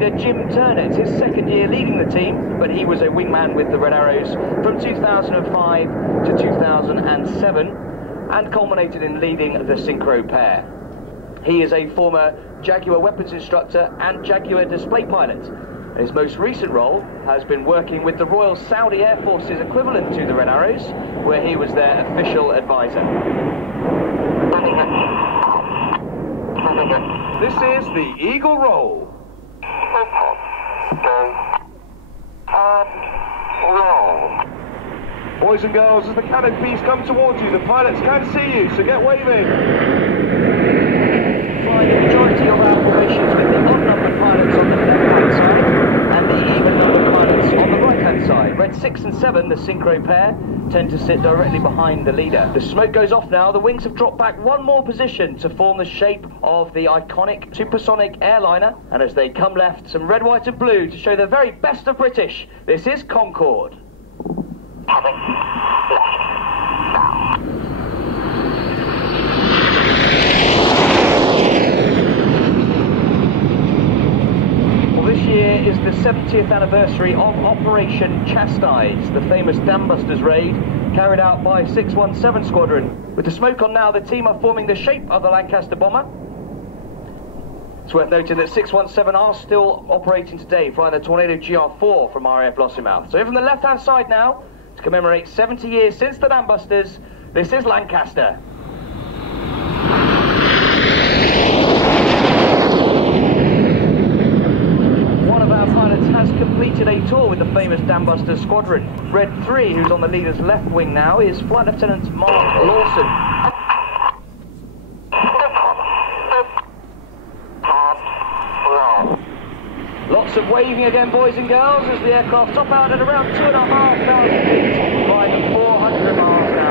leader Jim Turner. It's his second year leading the team, but he was a wingman with the Red Arrows from 2005 to 2007 and culminated in leading the synchro pair. He is a former Jaguar weapons instructor and Jaguar display pilot. His most recent role has been working with the Royal Saudi Air Force's equivalent to the Red Arrows, where he was their official advisor. This is the Eagle Roll. Boys and girls, as the canopies come towards you, the pilots can see you, so get waving. Find the majority of our formations with the odd-numbered pilots on the left-hand side and the even-numbered pilots on the right-hand side. Red 6 and 7, the synchro pair, tend to sit directly behind the leader. The smoke goes off now. The wings have dropped back one more position to form the shape of the iconic supersonic airliner. And as they come left, some red, white and blue to show the very best of British. This is Concorde. This year is the 70th anniversary of Operation Chastise, the famous Dambusters raid carried out by 617 Squadron. With the smoke on now, the team are forming the shape of the Lancaster bomber. It's worth noting that 617 are still operating today, flying the Tornado GR4 from RAF Lossiemouth. So from the left-hand side now, to commemorate 70 years since the Dambusters, this is Lancaster. Has completed a tour with the famous Dambusters squadron. Red 3, who's on the leader's left wing now, is Flight Lieutenant Mark Lawson. Lots of waving again, boys and girls, as the aircraft top out at around 2,500 feet, flying 400 miles an hour.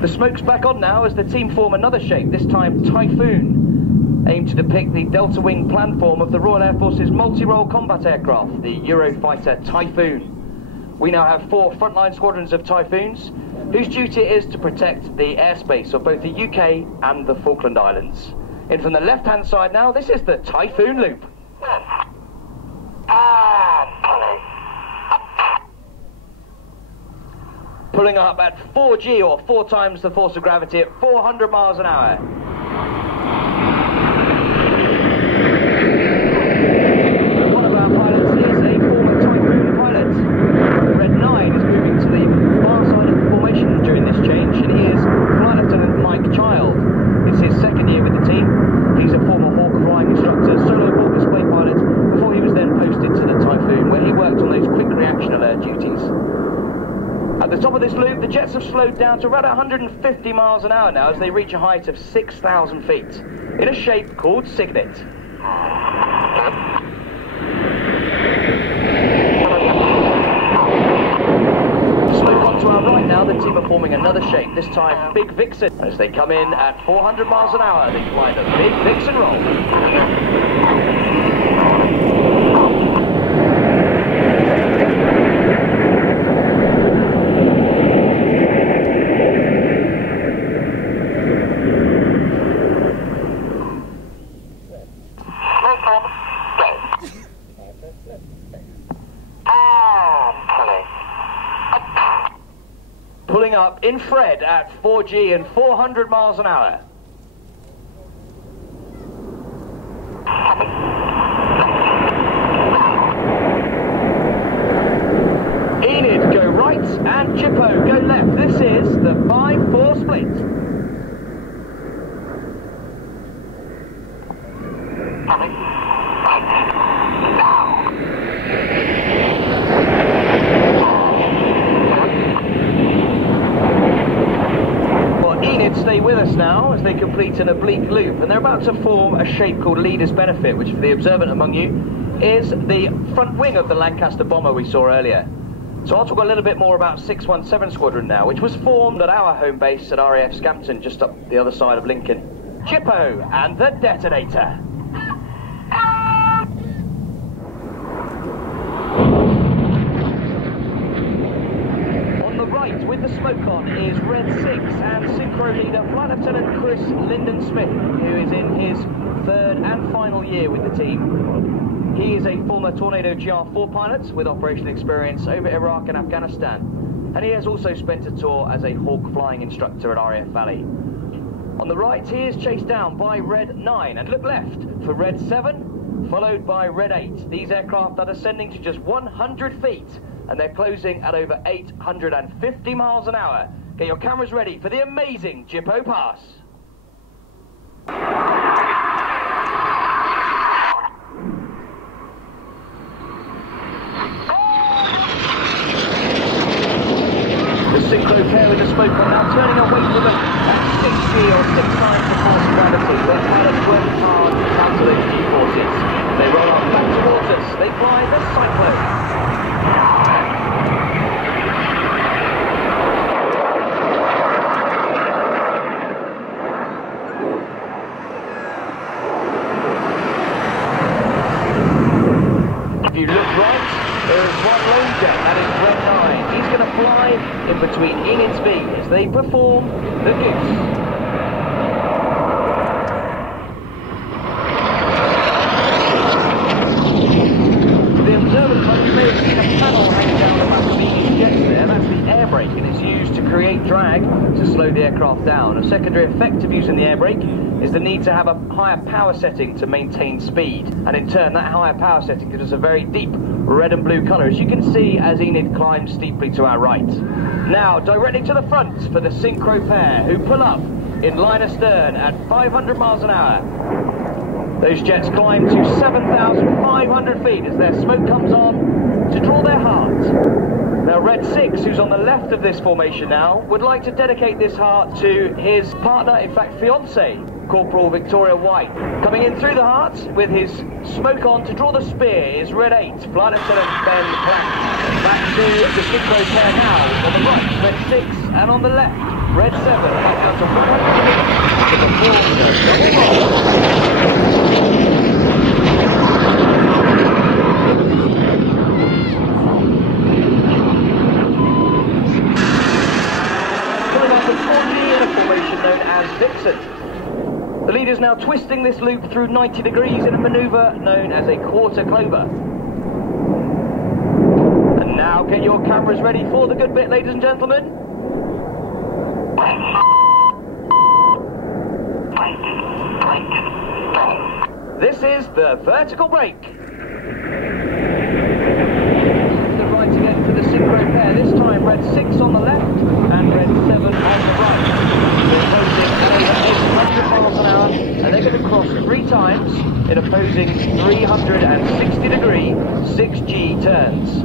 The smoke's back on now as the team form another shape, this time Typhoon, aimed to depict the delta wing planform of the Royal Air Force's multi-role combat aircraft, the Eurofighter Typhoon. We now have 4 frontline squadrons of Typhoons, whose duty it is to protect the airspace of both the UK and the Falkland Islands. In from the left-hand side now, this is the Typhoon Loop. Pulling up at 4G, or 4 times the force of gravity, at 400 miles an hour. One of our pilots is a former Typhoon pilot. Red 9 is moving to the far side of the formation during this change, and he is Flight Lieutenant Mike Child. It's his second year with the team. He's a former Hawk flying instructor, solo Hawk display pilot, before he was then posted to the Typhoon, where he worked on those quick reaction alert duties. At the top of this loop, the jets have slowed down to around 150 miles an hour now as they reach a height of 6,000 feet, in a shape called Signet. Smoke on to our right now, the team are forming another shape, this time Big Vixen. As they come in at 400 miles an hour, they fly the Big Vixen roll. Pulling up in Fred at 4G and 400 miles an hour. Enid, go right, and Chippo, go left. This is the 5-4 split. Stay with us now as they complete an oblique loop, and they're about to form a shape called Leader's Benefit, which for the observant among you is the front wing of the Lancaster bomber we saw earlier. So I'll talk a little bit more about 617 Squadron now, which was formed at our home base at RAF Scampton, just up the other side of Lincoln. Chippo and the detonator. On the right, with the smoke on, is Red 6 and Synchro leader Flight Lieutenant Chris Linden-Smith, who is in his third and final year with the team. He is a former Tornado GR4 pilot with operational experience over Iraq and Afghanistan, and he has also spent a tour as a Hawk flying instructor at RAF Valley. On the right, he is chased down by Red 9, and look left for Red 7, followed by Red 8. These aircraft are descending to just 100 feet, and they're closing at over 850 miles an hour. Get your cameras ready for the amazing Jippo Pass. The synchro pair with the smoke are now turning away from them at 6G or 6 times the force of gravity. Their pilots working hard to counter those G-forces. They roll up back towards us. They fly the Cyclone. If you look right, there is one lone jet, that is Red 9. He's going to fly in between Enid's B as they perform the Goose. The observer you may have seen a panel hanging down the back of Enid's jets there. That's the air brake, and it's used to create drag to slow the aircraft down. A secondary effect of using the air brake is the need to have a higher power setting to maintain speed, and in turn that higher power setting gives us a very deep red and blue colour, as you can see as Enid climbs steeply to our right. Now directly to the front for the synchro pair, who pull up in line astern at 500 miles an hour. Those jets climb to 7,500 feet as their smoke comes on to draw their heart. Now Red 6, who's on the left of this formation now, would like to dedicate this heart to his partner, in fact fiancée, Corporal Victoria White. Coming in through the heart with his smoke on to draw the spear is Red 8, Flight Lieutenant Ben Platt. Back to the synchro pair now. On the right, Red 6, and on the left, Red 7. Back down to 100 feet to perform the double roll. Known as Vixen. The leader's now twisting this loop through 90 degrees in a manoeuvre known as a quarter clover. And now get your cameras ready for the good bit, ladies and gentlemen. This is the vertical brake. The right again for the synchro pair, this time Red 6 on the left and Red 7 on the right. They're closing at over 800 miles an hour, and they're going to cross 3 times in opposing 360 degree 6G turns.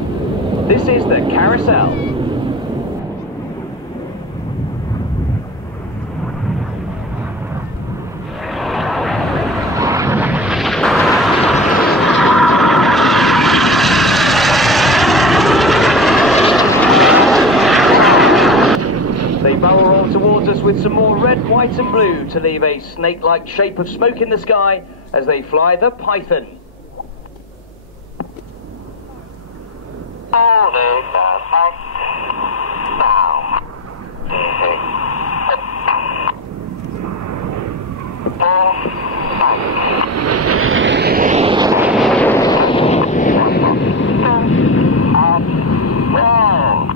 This is the carousel. With some more red, white and blue to leave a snake-like shape of smoke in the sky as they fly the Python.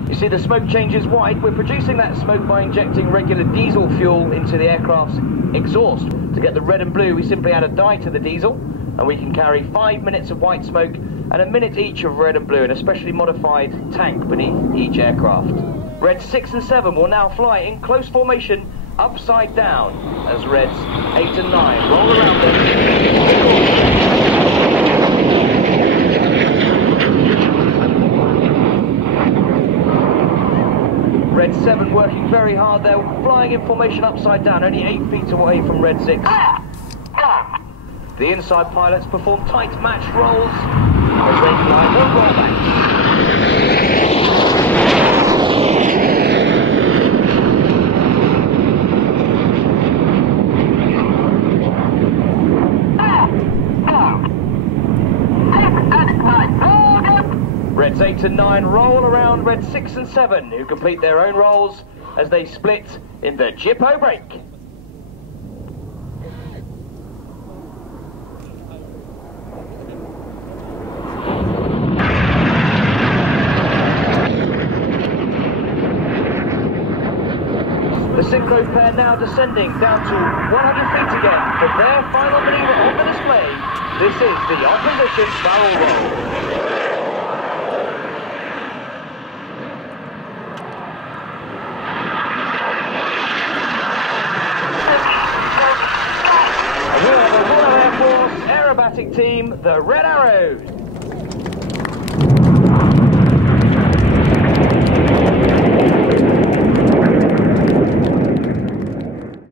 You see the smoke changes white. We're producing that smoke by injecting regular diesel fuel into the aircraft's exhaust. To get the red and blue, we simply add a dye to the diesel, and we can carry 5 minutes of white smoke and a minute each of red and blue in a specially modified tank beneath each aircraft. Red 6 and 7 will now fly in close formation upside down as Reds 8 and 9 roll around them. Red 7 working very hard. They're flying in formation upside down, only 8 feet away from Red 6. The inside pilots perform tight matched rolls as they fly the rollbacks. Reds 8 and 9 roll around Red 6 and 7, who complete their own rolls as they split in the Jippo break. The synchro pair now descending down to 100 feet again for their final manoeuvre on the display. This is the opposition barrel roll. The Royal Air Force Aerobatic team, the Red Arrows.